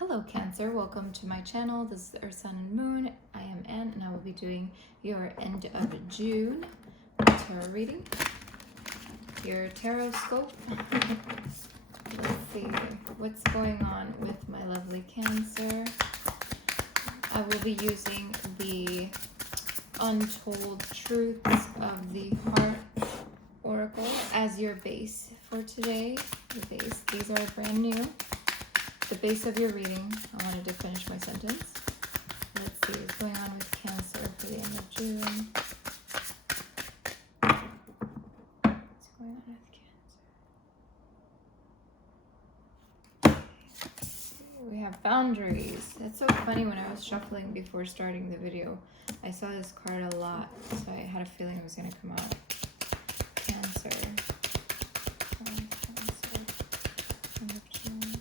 Hello Cancer, welcome to my channel. This is Earth, Sun, and Moon. I am Anne and I will be doing your end of June tarot reading, your tarot scope. Let's see what's going on with my lovely Cancer. I will be using the Untold Truths of the Heart Oracle as your base for today. The base, these are brand new. The base of your reading. I wanted to finish my sentence. Let's see what's going on with Cancer for the end of June. What's going on with Cancer? We have boundaries. That's so funny. When I was shuffling before starting the video, I saw this card a lot, so I had a feeling it was going to come out. Cancer. End of June.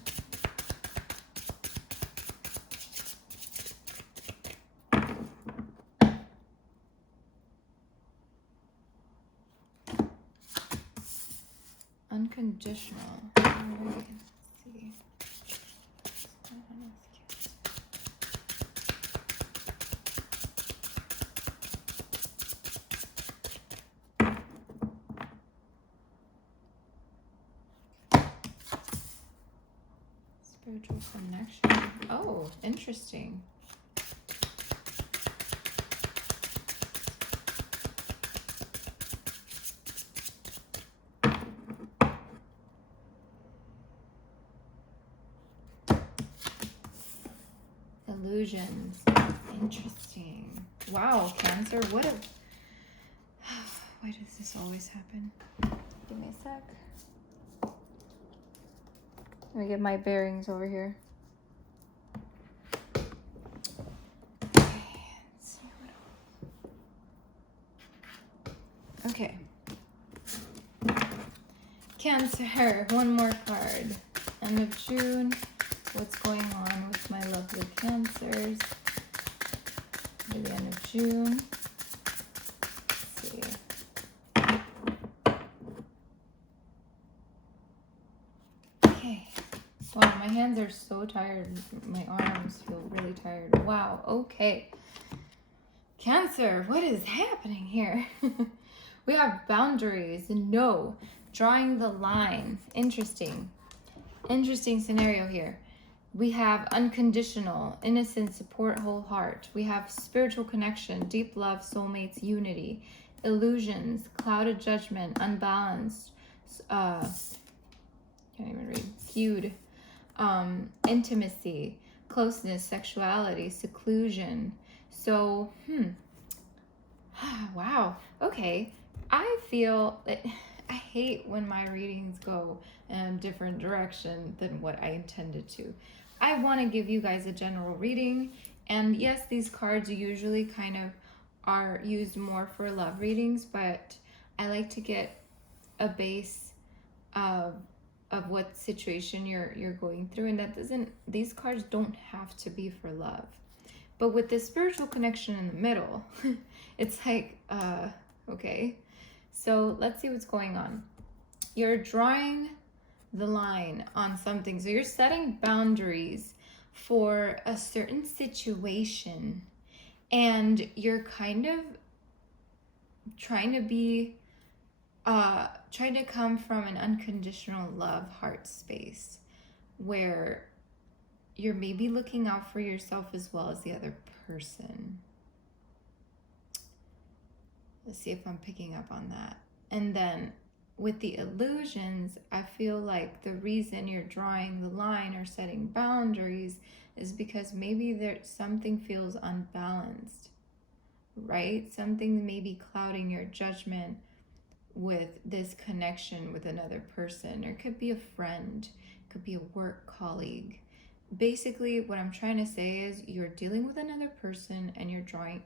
Unconditional. Let's see. What's going on with Cancer? Spiritual connection. Oh, interesting. Illusions. Interesting. Wow, Cancer, what a... Why does this always happen? Give me a sec. Let me get my bearings over here. Okay, let's see what else. Okay. Cancer, one more card. End of June. What's going on with my lovely Cancers at the end of June? Let's see. Okay. Wow, my hands are so tired. My arms feel really tired. Wow, okay. Cancer, what is happening here? We have boundaries. No. Drawing the line. Interesting. Interesting scenario here. We have unconditional, innocent, support, whole heart. We have spiritual connection, deep love, soulmates, unity, illusions, clouded judgment, unbalanced, can't even read, skewed, intimacy, closeness, sexuality, seclusion. So, wow, okay. I feel that I hate when my readings go in a different direction than what I intended to. I want to give you guys a general reading, and yes, these cards usually kind of are used more for love readings, but I like to get a base of what situation you're going through, and that doesn't, these cards don't have to be for love. But with the spiritual connection in the middle, it's like, okay. So let's see what's going on. You're drawing the line on something. So you're setting boundaries for a certain situation, and you're kind of trying to be, trying to come from an unconditional love heart space where you're maybe looking out for yourself as well as the other person. Let's see if I'm picking up on that. And then with the illusions, I feel like the reason you're drawing the line or setting boundaries is because maybe something feels unbalanced, right? Something may be clouding your judgment with this connection with another person, or it could be a friend, it could be a work colleague. Basically, what I'm trying to say is you're dealing with another person and you're drawing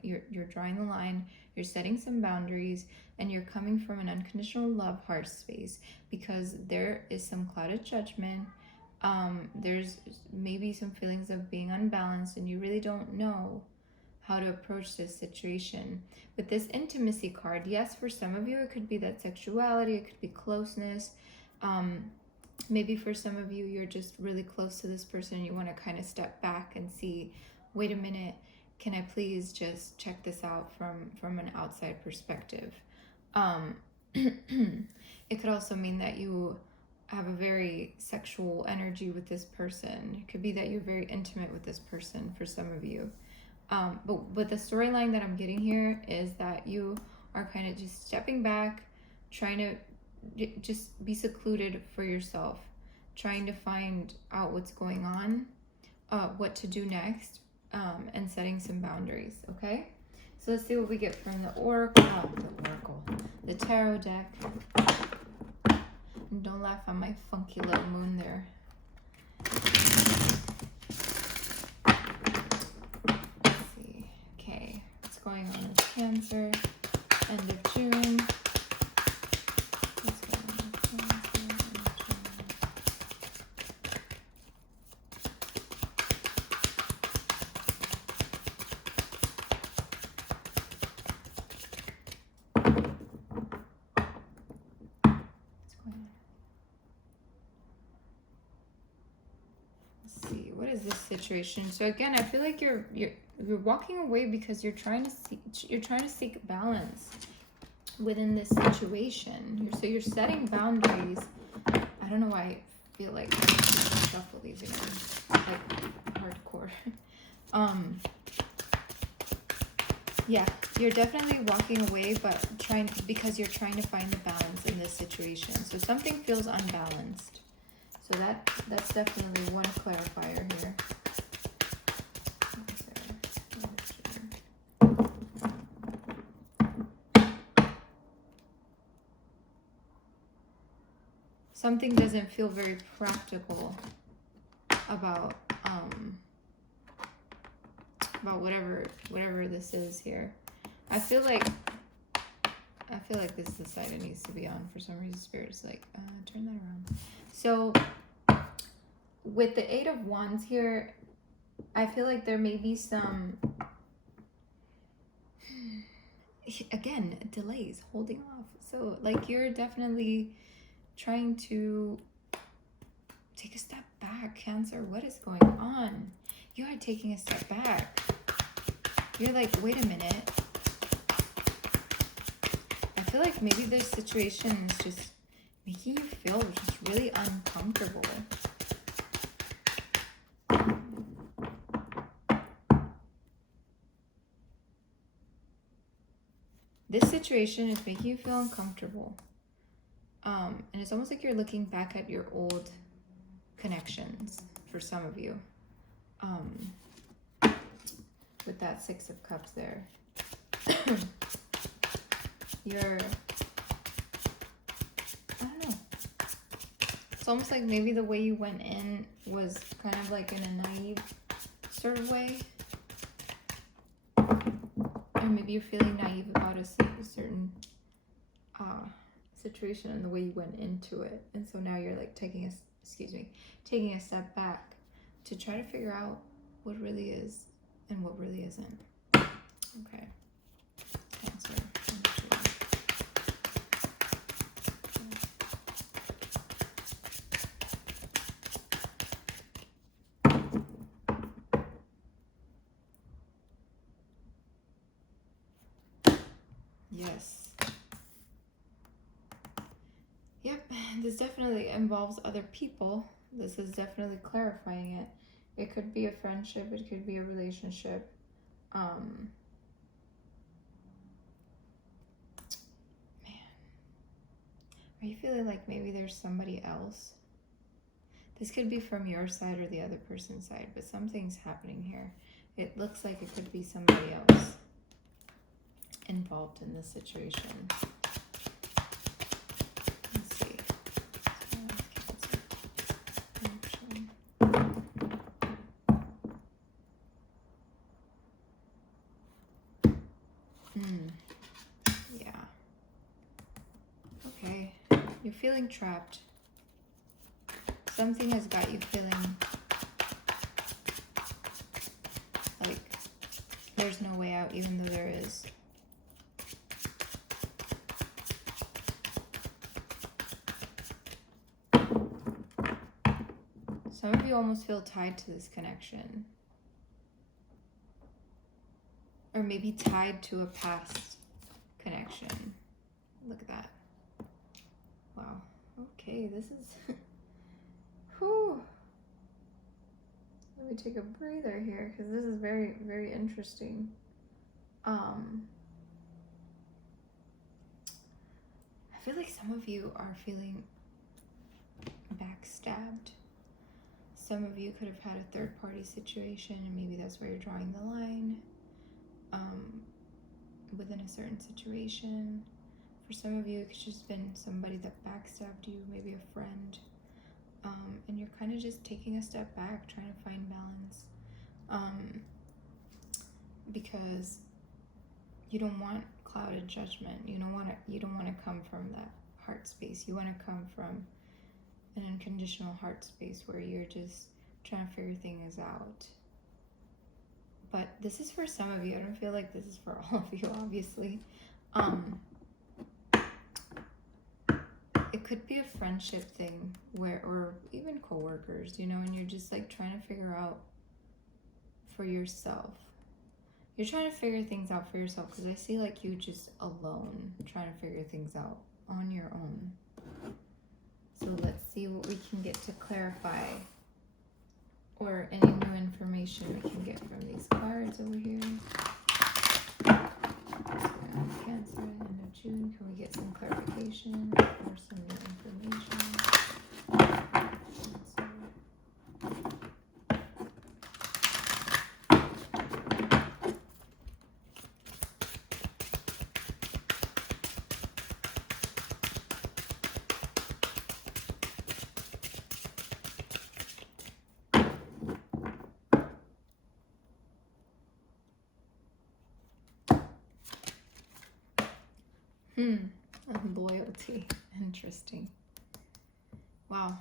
the line, you're setting some boundaries, and you're coming from an unconditional love heart space because there is some clouded judgment. There's maybe some feelings of being unbalanced, and you really don't know how to approach this situation. With this intimacy card, yes, for some of you, it could be that sexuality, it could be closeness. Maybe for some of you, you're just really close to this person and you want to kind of step back and see, wait a minute, can I please just check this out from an outside perspective? It could also mean that you have a very sexual energy with this person. It could be that you're very intimate with this person for some of you. But the storyline that I'm getting here is that you are kind of just stepping back, trying to just be secluded for yourself, trying to find out what's going on, what to do next, and setting some boundaries, okay? So let's see what we get from the the tarot deck. And don't laugh at my funky little moon there. Let's see. Okay, what's going on with Cancer? End of June. What's going on with Cancer? End of June. See, what is this situation? So again, I feel like you're walking away because you're trying to seek balance within this situation. So you're setting boundaries. I don't know why I feel like I need to shuffle these again, like hardcore. Yeah, you're definitely walking away, but because you're trying to find the balance in this situation. So something feels unbalanced. So that's definitely one clarifier here. Something doesn't feel very practical about whatever this is here. I feel like this is the side it needs to be on. For some reason, Spirit's like, turn that around. So with the 8 of Wands here, I feel like there may be some, again, delays, holding off. So like you're definitely trying to take a step back, Cancer. What is going on? You are taking a step back. You're like, wait a minute. I feel like maybe this situation is just making you feel just really uncomfortable. This situation is making you feel uncomfortable. And it's almost like you're looking back at your old connections for some of you. With that 6 of Cups there. I don't know. It's almost like maybe the way you went in was kind of like in a naive sort of way. Or maybe you're feeling naive about a certain situation and the way you went into it. And so now you're like taking a step back to try to figure out what really is and what really isn't. Okay. Cancer. Yes. Yep, this definitely involves other people. This is definitely clarifying it. It could be a friendship, it could be a relationship. Man. Are you feeling like maybe there's somebody else? This could be from your side or the other person's side, but something's happening here. It looks like it could be somebody else involved in this situation. Let's see. Yeah. Okay. You're feeling trapped. Something has got you feeling like there's no way out, even though there is. you almost feel tied to this connection. Or maybe tied to a past connection. Look at that. Wow. Okay, this is... Whew. Let me take a breather here because this is very, very interesting. I feel like some of you are feeling backstabbed. Some of you could have had a third-party situation, and maybe that's where you're drawing the line within a certain situation. For some of you, it's just been somebody that backstabbed you, maybe a friend, and you're kind of just taking a step back, trying to find balance, because you don't want clouded judgment. You don't want to come from that heart space. You want to come from an unconditional heart space where you're just trying to figure things out. But this is for some of you. I don't feel like this is for all of you, obviously. It could be a friendship thing or even coworkers, you know, and you're just like trying to figure out for yourself. You're trying to figure things out for yourself because I see like you just alone trying to figure things out on your own. So let's see what we can get to clarify or any new information we can get from these cards over here. Cancer, end of June. Can we get some clarification or some new information? Loyalty. Interesting. Wow.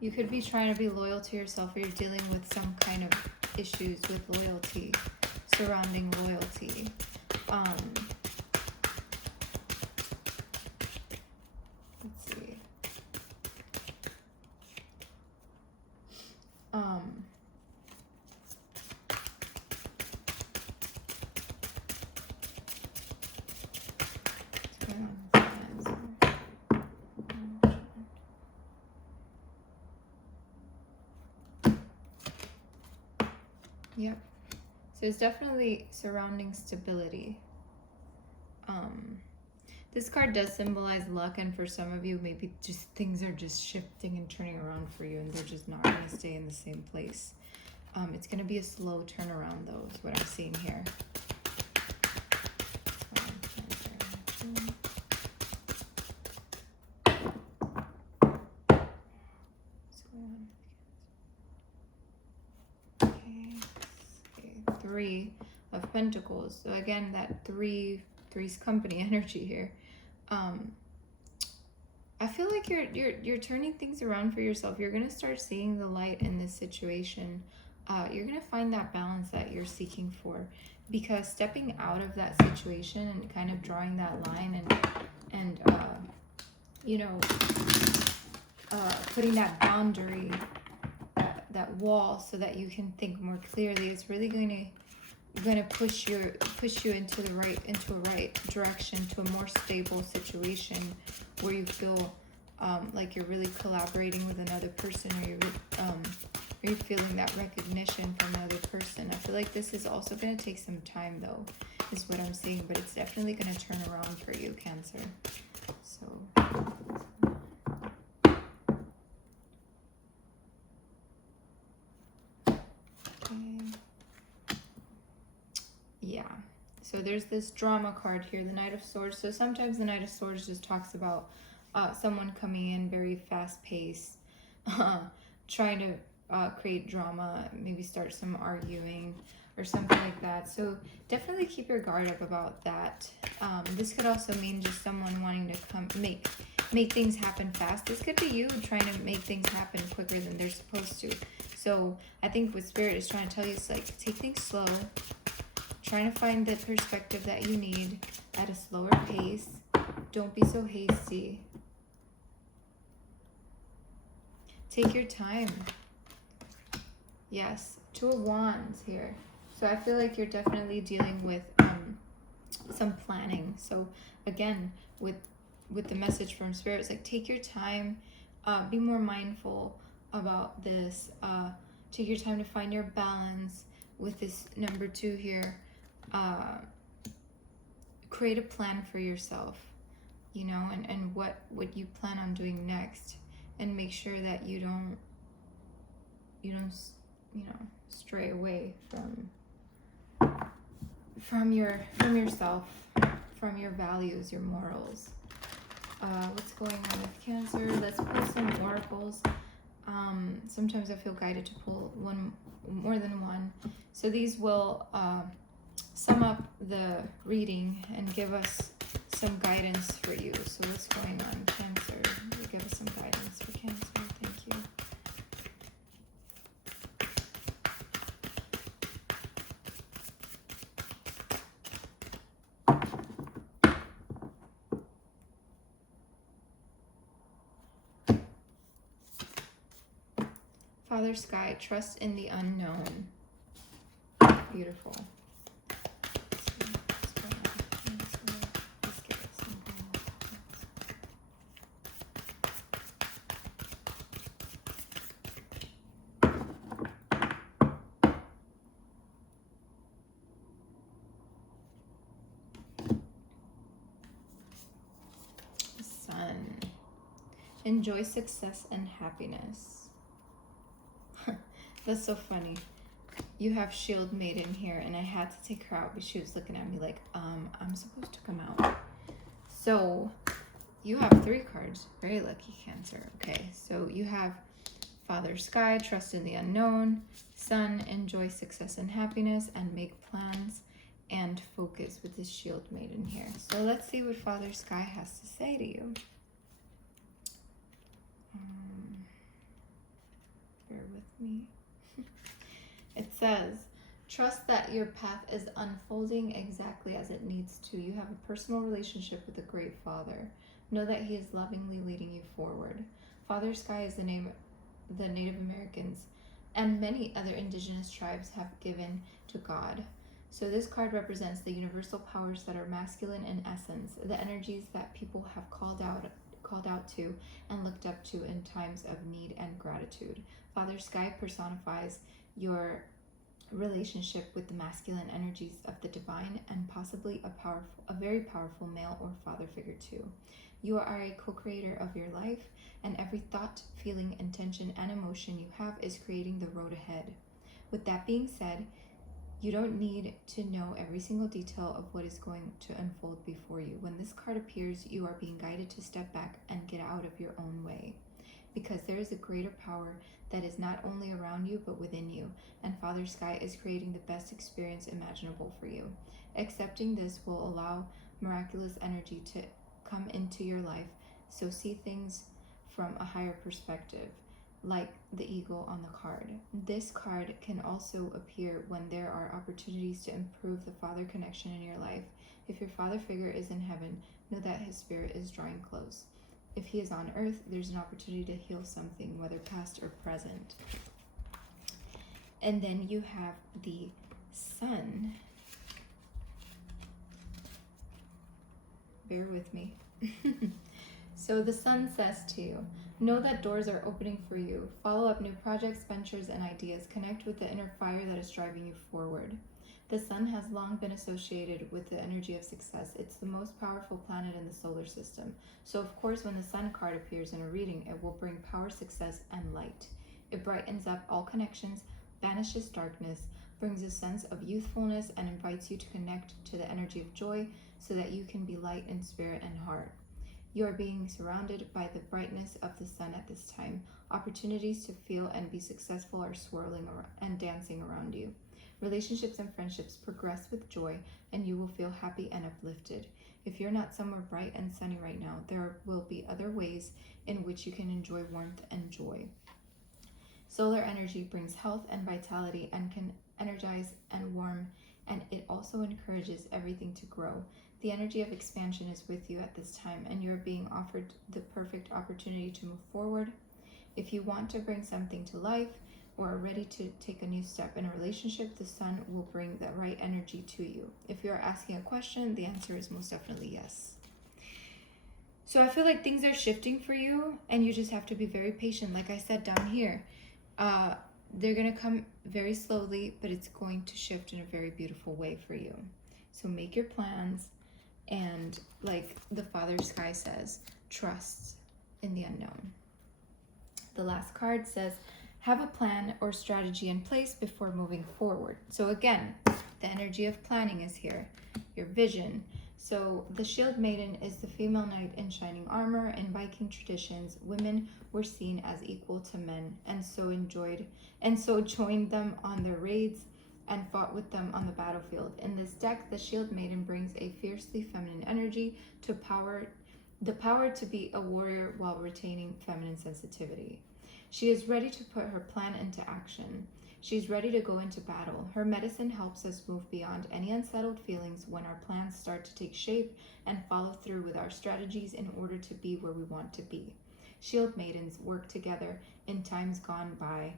You could be trying to be loyal to yourself, or you're dealing with some kind of issues with loyalty, surrounding loyalty. Let's see. Yep. So it's definitely surrounding stability. This card does symbolize luck, and for some of you, maybe just things are just shifting and turning around for you, and they're just not going to stay in the same place. It's going to be a slow turnaround, though, is what I'm seeing here. Three of Pentacles. So again, that three's company energy here. I feel like you're turning things around for yourself. You're gonna start seeing the light in this situation. You're gonna find that balance that you're seeking for, because stepping out of that situation and kind of drawing that line and you know, putting that boundary, that wall, so that you can think more clearly, it's really going to push you into a right direction, to a more stable situation where you feel like you're really collaborating with another person, or you're feeling that recognition from another person. I feel like this is also going to take some time, though, is what I'm seeing, but it's definitely going to turn around for you, Cancer. So yeah, so there's this drama card here, the Knight of Swords. So sometimes the Knight of Swords just talks about someone coming in very fast-paced, trying to create drama, maybe start some arguing or something like that. So definitely keep your guard up about that. This could also mean just someone wanting to come make things happen fast. This could be you trying to make things happen quicker than they're supposed to. So I think what Spirit is trying to tell you is like, take things slow, trying to find the perspective that you need at a slower pace. Don't be so hasty. Take your time. Yes, Two of Wands here. So I feel like you're definitely dealing with some planning. So again, with the message from Spirit, it's like take your time, be more mindful about this. Take your time to find your balance with this number 2 here. Create a plan for yourself, you know, and what you plan on doing next, and make sure that you don't stray away from yourself, from your values, your morals. What's going on with Cancer? Let's pull some oracles. Sometimes I feel guided to pull more than one. So these will sum up the reading and give us some guidance for you. So what's going on, Cancer? Give us some guidance for Cancer. Thank you. Father Sky, trust in the unknown. Beautiful. Sun. Enjoy success and happiness. That's so funny. You have Shield Maiden here, and I had to take her out, but she was looking at me like, I'm supposed to come out. So you have 3 cards. Very lucky, Cancer. Okay, so you have Father Sky, trust in the unknown, Sun, enjoy success and happiness, and make plans and focus with this Shield Maiden here. So let's see what Father Sky has to say to you. Bear with me. It says, trust that your path is unfolding exactly as it needs to. You have a personal relationship with a great Father. Know that he is lovingly leading you forward. Father Sky is the name the Native Americans and many other indigenous tribes have given to God. So this card represents the universal powers that are masculine in essence, the energies that people have called out to and looked up to in times of need and gratitude. Father Sky personifies your relationship with the masculine energies of the divine and possibly a very powerful male or father figure too. You are a co-creator of your life, and every thought, feeling, intention, and emotion you have is creating the road ahead. With that being said, you don't need to know every single detail of what is going to unfold before you. When this card appears, you are being guided to step back and get out of your own way, because there is a greater power that is not only around you but within you, and Father Sky is creating the best experience imaginable for you. Accepting this will allow miraculous energy to come into your life, so see things from a higher perspective, like the eagle on the card. This card can also appear when there are opportunities to improve the father connection in your life. If your father figure is in heaven, know that his spirit is drawing close. If he is on earth, there's an opportunity to heal something, whether past or present. And then you have the sun. Bear with me. So the sun says to you, know that doors are opening for you. Follow up new projects, ventures, and ideas. Connect with the inner fire that is driving you forward. The sun has long been associated with the energy of success. It's the most powerful planet in the solar system. So of course, when the sun card appears in a reading, it will bring power, success, and light. It brightens up all connections, banishes darkness, brings a sense of youthfulness, and invites you to connect to the energy of joy so that you can be light in spirit and heart. You are being surrounded by the brightness of the sun at this time. Opportunities to feel and be successful are swirling and dancing around you. Relationships and friendships progress with joy, and you will feel happy and uplifted. If you're not somewhere bright and sunny right now, there will be other ways in which you can enjoy warmth and joy. Solar energy brings health and vitality and can energize and warm, and it also encourages everything to grow. The energy of expansion is with you at this time, and you're being offered the perfect opportunity to move forward. If you want to bring something to life, or are ready to take a new step in a relationship, the sun will bring the right energy to you. If you're asking a question, the answer is most definitely yes. So I feel like things are shifting for you, and you just have to be very patient. Like I said down here, they're going to come very slowly, but it's going to shift in a very beautiful way for you. So make your plans, and like the Father Sky says, trust in the unknown. The last card says, have a plan or strategy in place before moving forward. So again, the energy of planning is here, your vision. So the Shield Maiden is the female knight in shining armor. In Viking traditions, women were seen as equal to men, and so joined them on their raids and fought with them on the battlefield. In this deck, the Shield Maiden brings a fiercely feminine energy to the power to be a warrior while retaining feminine sensitivity. She is ready to put her plan into action. She's ready to go into battle. Her medicine helps us move beyond any unsettled feelings when our plans start to take shape and follow through with our strategies in order to be where we want to be. Shield Maidens work together in times gone by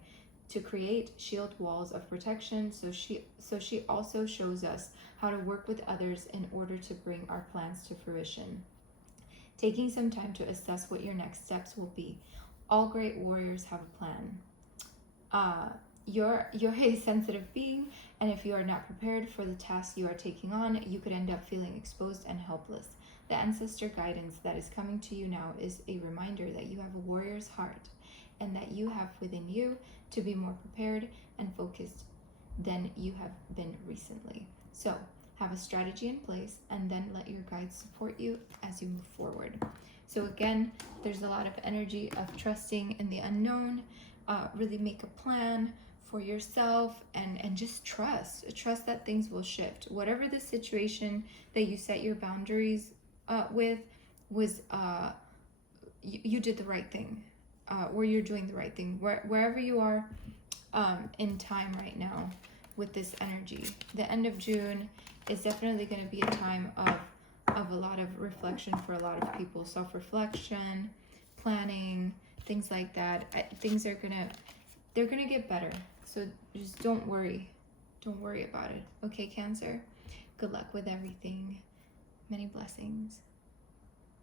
to create shield walls of protection, so she also shows us how to work with others in order to bring our plans to fruition. Taking some time to assess what your next steps will be. All great warriors have a plan. You're a sensitive being, and if you are not prepared for the task you are taking on, you could end up feeling exposed and helpless. The ancestor guidance that is coming to you now is a reminder that you have a warrior's heart, and that you have within you to be more prepared and focused than you have been recently. So have a strategy in place, and then let your guides support you as you move forward. So again, there's a lot of energy of trusting in the unknown. Really make a plan for yourself, and just trust that things will shift. Whatever the situation that you set your boundaries with was, you did the right thing, or you're doing the right thing. Wherever you are in time right now with this energy, the end of June is definitely going to be a time of a lot of reflection for a lot of people. Self-reflection, planning, things like that. Things are they're gonna get better. So just don't worry about it. Okay, Cancer? Good luck with everything. Many blessings.